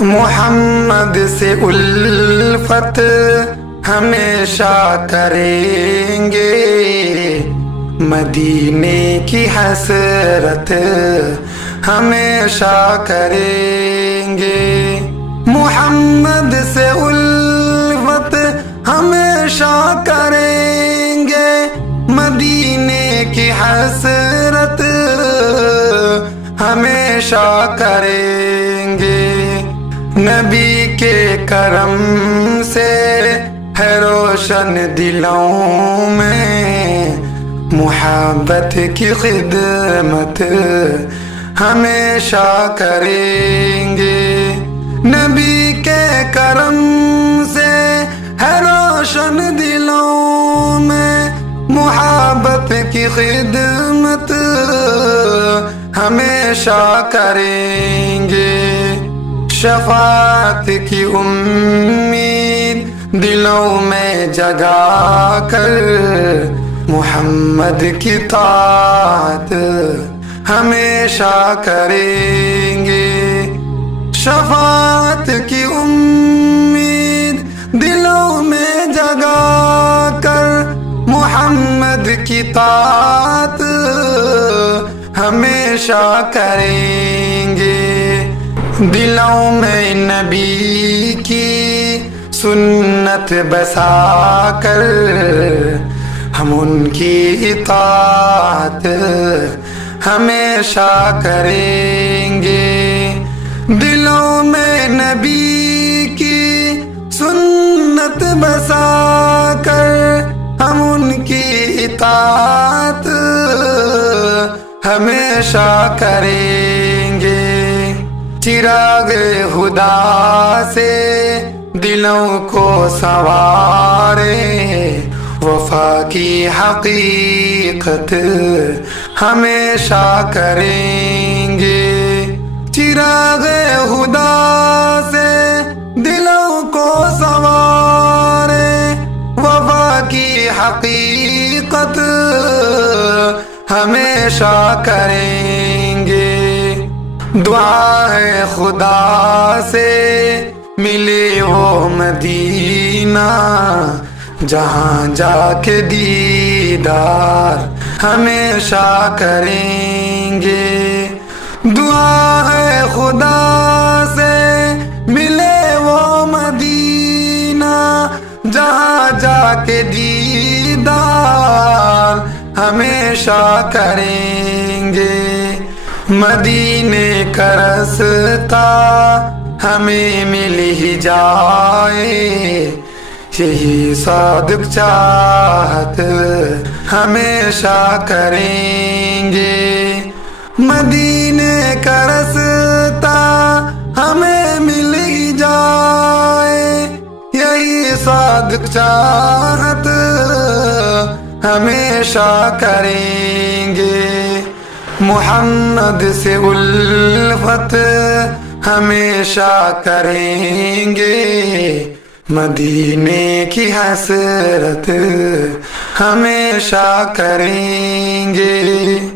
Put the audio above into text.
محمد سے الفت ہمیشہ کریں گے، مدینے کی حسرت ہمیشہ کریں گے۔ محمد سے الفت ہمیشہ کریں گے، مدینے کی حسرت ہمیشہ کریں گے۔ نبی کے کرم سے ہے روشن دلوں میں، محبت کی خدمت ہمیشہ کریں گے۔ نبی کے کرم سے ہے روشن دلوں میں، محبت کی خدمت ہمیشہ کریں گے۔ شفاعت کی امید دلوں میں جگا کر، محمد کی طاعت ہمیشہ کریں گے۔ شفاعت کی امید دلوں میں جگا کر، محمد کی طاعت ہمیشہ کریں گے۔ دلوں میں نبی کی سنت بسا کر، ہم ان کی اطاعت ہمیشہ کریں گے۔ دلوں میں نبی کی سنت بسا کر، ہم ان کی اطاعت ہمیشہ کریں گے۔ چراغ خدا سے دلوں کو سنوارے، وفا کی حقیقت ہمیشہ کریں گے۔ چراغ خدا سے دلوں کو سنوارے، وفا کی حقیقت ہمیشہ کریں گے۔ دعا ہے خدا سے ملے وہ مدینہ، جہاں جا کے دیدار ہمیشہ کریں گے۔ دعا ہے خدا سے ملے وہ مدینہ، جہاں جا کے دیدار ہمیشہ کریں گے۔ مدینے کا رستہ ہمیں مل ہی جائے، یہی صادق چاہت ہمیشہ کریں گے۔ مدینے کا رستہ ہمیں مل ہی جائے، یہی صادق چاہت ہمیشہ کریں گے۔ محمد سے الفت ہمیشہ کریں گے، مدینے کی حسرت ہمیشہ کریں گے۔